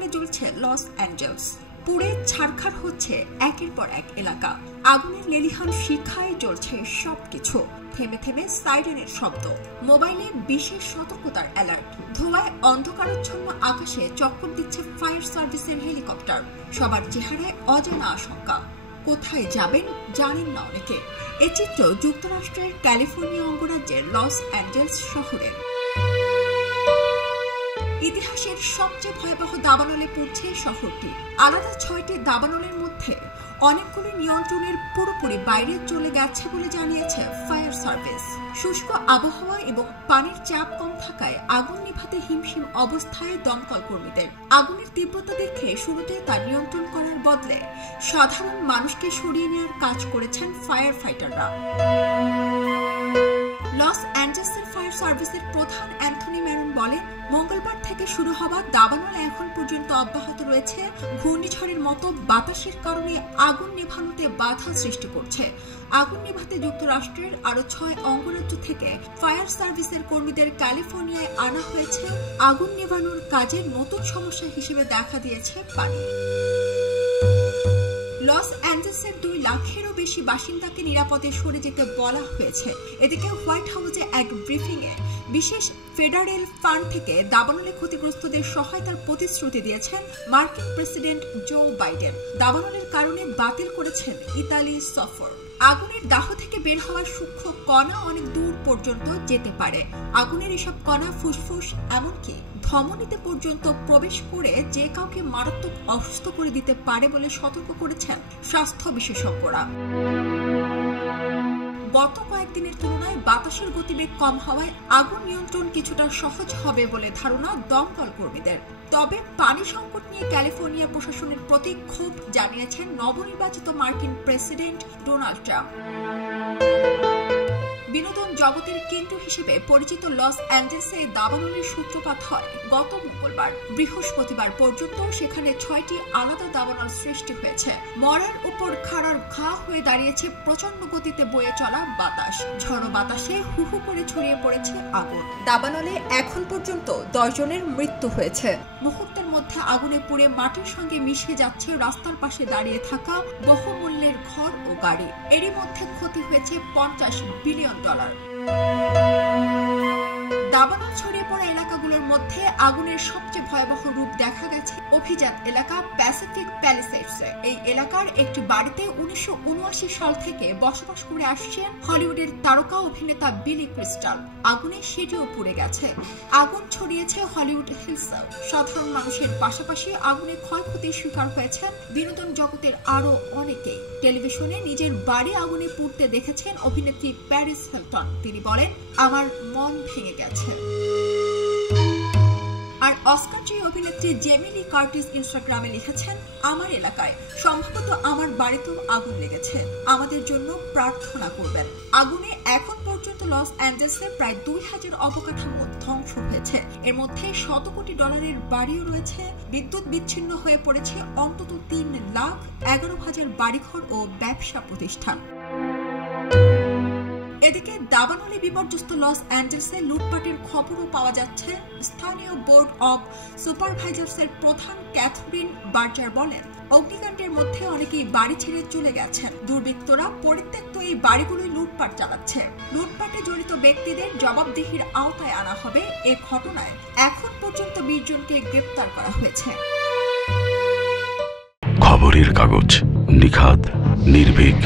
দাবানলে জ্বলছে Los Angeles. পুড়ে ছারখার হচ্ছে একের পর এক এলাকা। আগুনের লেলিহান শিখায় জ্বলছে সবকিছু। থেমে থেমে সাইরেনের শব্দ, মোবাইলে বিশেষ সতর্কতার অ্যালার্ট। ধোঁয়ায় অন্ধকারাচ্ছন্ন আকাশে চক্কর দিচ্ছে ফায়ার সার্ভিসের হেলিকপ্টার। সবার চেহারায় অজানা আশঙ্কা। কোথায় যাবেন জানেন না অনেকে। এ চিত্র যুক্তরাষ্ট্রের ক্যালিফোর্নিয়া অঙ্গরাজ্যের লস অ্যাঞ্জেলস শহরের। ইতিহাসের সবচেয়ে ভয়াবহ দাবানলে পড়ছে শহরটি। আলাদা 6টি দাবানলের মধ্যে অনেকগুলি নিয়ন্ত্রণের পুরোপুরি বাইরে চলে গেছে বলে জানিয়েছে ফায়ার সার্ভিস। শুষ্ক আবহাওয়া এবং পানির চাপ কম থাকায় আগুন নিভাতে হিমশিম অবস্থায় দমকল কর্মীদের। আগুনের তীব্রতা দেখে শুরুতে তা নিয়ন্ত্রণ করার বদলে সাধারণ মানুষকে সরিয়ে নেওয়ার কাজ করেছেন ফায়ার ফাইটাররা। লস অ্যাঞ্জেলসের ফায়ার সার্ভিসের প্রধান অ্যান্থনি ম্যারন বলেন, মঙ্গলবার থেকে শুরু হওয়া দাবানল এখন পর্যন্ত অব্যাহত রয়েছে। ঘূর্ণিঝড়ের মতো বাতাসের কারণে আগুন নেভানোতে বাধা সৃষ্টি করছে। আগুন নেভাতে যুক্তরাষ্ট্রের আরো 6 অঙ্গরাজ্য থেকে ফায়ার সার্ভিসের কর্মীদের ক্যালিফোর্নিয়ায় আনা হয়েছে। আগুন নেভানোর কাজে নতুন সমস্যা হিসেবে দেখা দিয়েছে পানি। লস অ্যাঞ্জেলসের 2 লাখেরও বেশি বাসিন্দাকে নিরাপদে সরে যেতে বলা হয়েছে। এদিকে হোয়াইট হাউসে এক ব্রিফিংয়ে বিশেষ ফেডারেল ফান্ড থেকে দাবানলে ক্ষতিগ্রস্তদের সহায়তার প্রতিশ্রুতি দিয়েছেন মার্কিন প্রেসিডেন্ট জো বাইডেন। দাবানলের কারণে বাতিল করেছেন ইতালি সফর। আগুনের দাহ থেকে বের হওয়া সূক্ষ্ম কণা অনেক দূর পর্যন্ত যেতে পারে। আগুনের এসব কণা ফুসফুস এমনকি ধমনীতে পর্যন্ত প্রবেশ করে যে কাউকে মারাত্মক অসুস্থ করে দিতে পারে বলে সতর্ক করেছেন স্বাস্থ্য বিশেষজ্ঞরা। গত কয়েকদিনের তুলনায় বাতাসের গতিবেগ কম হওয়ায় আগুন নিয়ন্ত্রণ কিছুটা সহজ হবে বলে ধারণা দমকল কর্মীদের। তবে পানি সংকট নিয়ে ক্যালিফোর্নিয়া প্রশাসনের প্রতি ক্ষোভ জানিয়েছেন নবনির্বাচিত মার্কিন প্রেসিডেন্ট ডোনাল্ড ট্রাম্প। বিনোদন জগতের কেন্দ্র হিসেবে পরিচিত লস অ্যাঞ্জেলসে দাবানলের সূত্রপাত হয় গত মঙ্গলবার। বৃহস্পতিবার পর্যন্ত সেখানে 6টি আলাদা দাবানল সৃষ্টি হয়েছে। মরার উপর খাড়ার ঘা হয়ে দাঁড়িয়েছে প্রচন্ড গতিতে বয়ে চলা বাতাস। ঝড়ো বাতাসে হু হু করে ছড়িয়ে পড়েছে আগুন। দাবানলে এখন পর্যন্ত 10 জনের মৃত্যু হয়েছে। মুহূর্তের মধ্যে আগুনে পুড়ে মাটির সঙ্গে মিশে যাচ্ছে রাস্তার পাশে দাঁড়িয়ে থাকা বহুমূল্যের ঘর ও গাড়ি। এরই মধ্যে ক্ষতি হয়েছে $50 বিলিয়ন। দাবানল ছড়িয়ে পড়া এলাকাগুলোর মধ্যে আগুনের সবচেয়ে ভয়াবহ রূপ দেখা গেছে অভিজাত এলাকা প্যাসিফিক প্যালিসেডসে। এই এলাকার একটি বাড়িতে 1979 সাল থেকে বসবাস করে আসছেন হলিউডের তারকা অভিনেতা বিলি ক্রিস্টাল। আগুনে সেটিও পুড়ে গেছে। আগুন ছড়িয়েছে হলিউড হিলসেও। সাধারণ মানুষের পাশাপাশি আগুনে ক্ষয়ক্ষতির শিকার হয়েছেন বিনোদন জগতের আরো অনেকেই। টেলিভিশনে নিজের বাড়ি আগুনে পুড়তে দেখেছেন অভিনেত্রী প্যারিস হিলটন। তিনি বলেন, আমার মন ভেঙে গেছে। আর অস্কার জয়ী অভিনেত্রী জেমি লি কার্টিস ইনস্টাগ্রামে লিখেছেন, আমার এলাকায় সম্ভবত আমার বাড়িতেও আগুন লেগেছে, আমাদের জন্য প্রার্থনা করবেন। আগুনে এখন পর্যন্ত লস অ্যাঞ্জেলসে প্রায় 2000 অবকাঠামো ধ্বংস হয়েছে। এর মধ্যে $100 কোটি বাড়িও রয়েছে। বিদ্যুৎ বিচ্ছিন্ন হয়ে পড়েছে অন্তত 3,11,000 বাড়িঘর ও ব্যবসা প্রতিষ্ঠান। এদিকে দাবানলে বিপর্যস্ত লস অ্যাঞ্জেলসে লুটপাটের খবরও পাওয়া যাচ্ছে। স্থানীয় বোর্ড অব সুপারভাইজার্সের প্রধান ক্যাথরিন বার্জার বলেন, অগ্নিকাণ্ডের মধ্যে অনেকেই বাড়ি ছেড়ে চলে গেছেন। দুর্বৃত্তরা পরিত্যক্ত এই বাড়িগুলোই লুটপাট চালাচ্ছে। লুটপাটে জড়িত ব্যক্তিদের জবাবদিহির আওতায় আনা হবে। এ ঘটনায় এখন পর্যন্ত 20 জনকে গ্রেপ্তার করা হয়েছে। খবরের কাগজ, নিখাত, নির্ভীক,